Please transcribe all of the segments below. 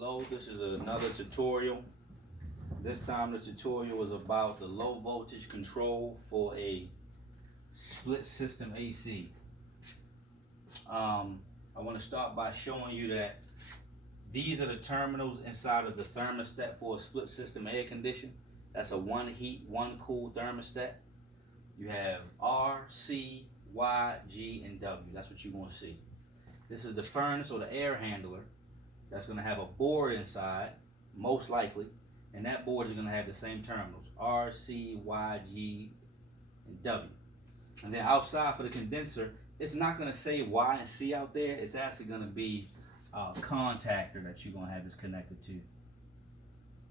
Hello, this is another tutorial. This time the tutorial is about the low voltage control for a split system AC. I want to start by showing you that these are the terminals inside of the thermostat for a split system air condition. That's a one heat, one cool thermostat. You have R, C, Y, G, and W. That's what you want to see. This is the furnace or the air handler. That's going to have a board inside, most likely, and that board is going to have the same terminals, R, C, Y, G, and W. And then outside for the condenser, it's not going to say Y and C out there. It's actually going to be a contactor that you're going to have this connected to.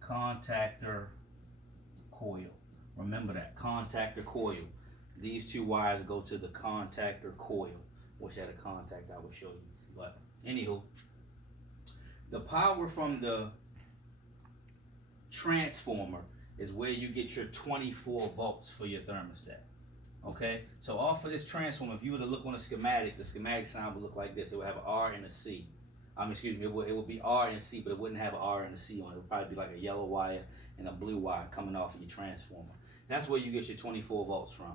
Contactor coil. Remember that, contactor coil. These two wires go to the contactor coil, which had a contact I will show you. But anywho, the power from the transformer is where you get your 24 volts for your thermostat. Okay, so off of this transformer, if you were to look on the schematic sign would look like this. It would have an R and a C. Excuse me, it would be R and C, but it wouldn't have an R and a C on it. It would probably be like a yellow wire and a blue wire coming off of your transformer. That's where you get your 24 volts from.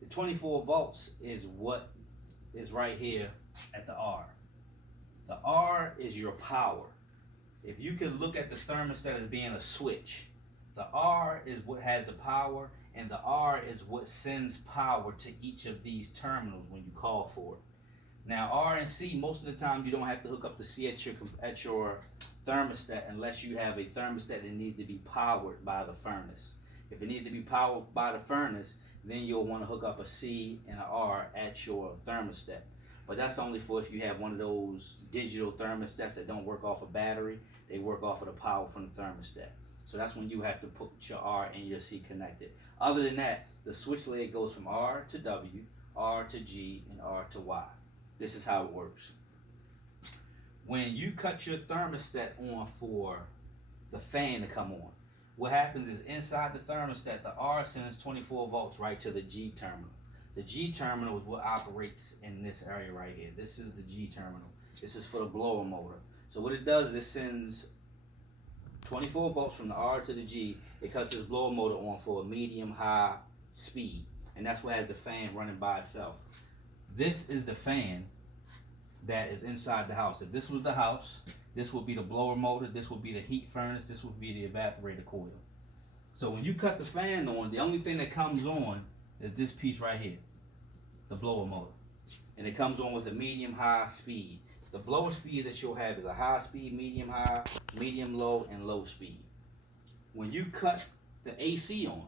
The 24 volts is what is right here at the R. The R is your power. If you could look at the thermostat as being a switch, the R is what has the power, and the R is what sends power to each of these terminals when you call for it. Now R and C, most of the time you don't have to hook up the C at your thermostat unless you have a thermostat that needs to be powered by the furnace. If it needs to be powered by the furnace, then you'll want to hook up a C and an R at your thermostat. But that's only for if you have one of those digital thermostats that don't work off a battery. They work off of the power from the thermostat. So that's when you have to put your R and your C connected. Other than that, the switch leg goes from R to W, R to G, and R to Y. This is how it works. When you cut your thermostat on for the fan to come on, what happens is inside the thermostat, the R sends 24 volts right to the G terminal. The G terminal is what operates in this area right here. This is the G terminal. This is for the blower motor. So what it does is it sends 24 volts from the R to the G. It cuts this blower motor on for a medium-high speed. And that's what has the fan running by itself. This is the fan that is inside the house. If this was the house, this would be the blower motor, this would be the heat furnace, this would be the evaporator coil. So when you cut the fan on, the only thing that comes on is this piece right here, the blower motor. And it comes on with a medium-high speed. The blower speed that you'll have is a high speed, medium high, medium low, and low speed. When you cut the AC on,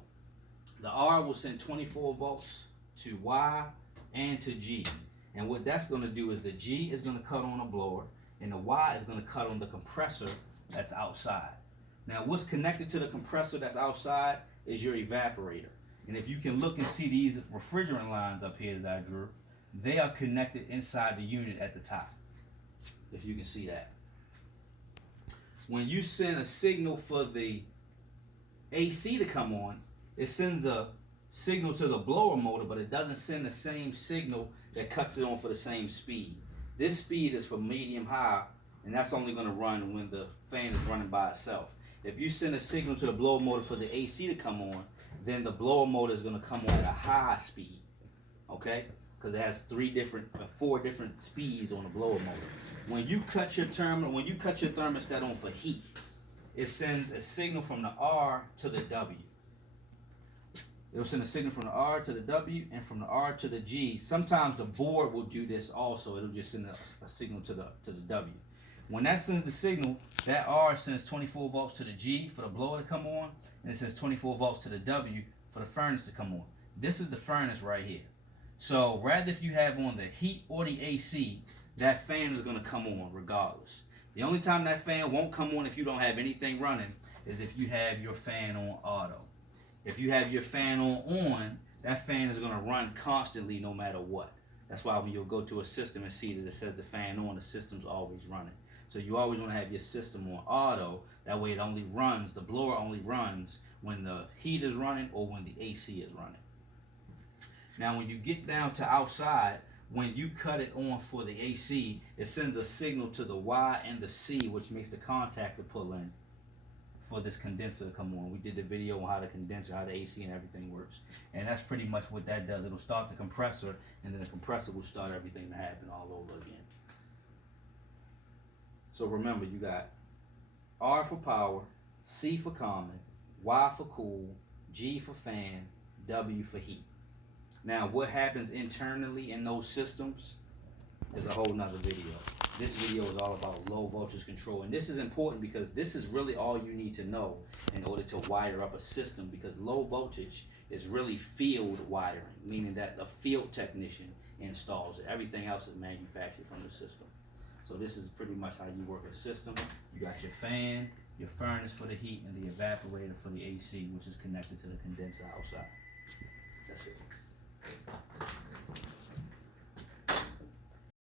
the R will send 24 volts to Y and to G. And what that's going to do is the G is going to cut on a blower, and the Y is going to cut on the compressor that's outside. Now what's connected to the compressor that's outside is your evaporator. And if you can look and see these refrigerant lines up here that I drew, they are connected inside the unit at the top. If you can see that. When you send a signal for the AC to come on, it sends a signal to the blower motor, but it doesn't send the same signal that cuts it on for the same speed. This speed is for medium high, and that's only going to run when the fan is running by itself. If you send a signal to the blower motor for the AC to come on, then the blower motor is going to come on at a high speed, okay? Because it has four different speeds on the blower motor. When you cut your thermostat on for heat, it sends a signal from the R to the W. It'll send a signal from the R to the W and from the R to the G. Sometimes the board will do this also. It'll just send a signal to the W. When that sends the signal, that R sends 24 volts to the G for the blower to come on, and it sends 24 volts to the W for the furnace to come on. This is the furnace right here. So rather if you have on the heat or the AC, that fan is going to come on regardless. The only time that fan won't come on if you don't have anything running is if you have your fan on auto. If you have your fan on, that fan is going to run constantly no matter what. That's why when you'll go to a system and see that it says the fan on, the system's always running. So you always want to have your system on auto. That way it only runs, the blower only runs when the heat is running or when the AC is running. Now when you get down to outside, when you cut it on for the AC, it sends a signal to the Y and the C, which makes the contactor pull in for this condenser to come on. We did the video on how the condenser, how the AC and everything works. And that's pretty much what that does. It'll start the compressor, and then the compressor will start everything to happen all over again. So remember, you got R for power, C for common, Y for cool, G for fan, W for heat. Now, what happens internally in those systems is a whole nother video. This video is all about low voltage control, and this is important because this is really all you need to know in order to wire up a system, because low voltage is really field wiring, meaning that the field technician installs it. Everything else is manufactured from the system. So this is pretty much how you work a system. You got your fan, your furnace for the heat, and the evaporator for the AC, which is connected to the condenser outside. That's it.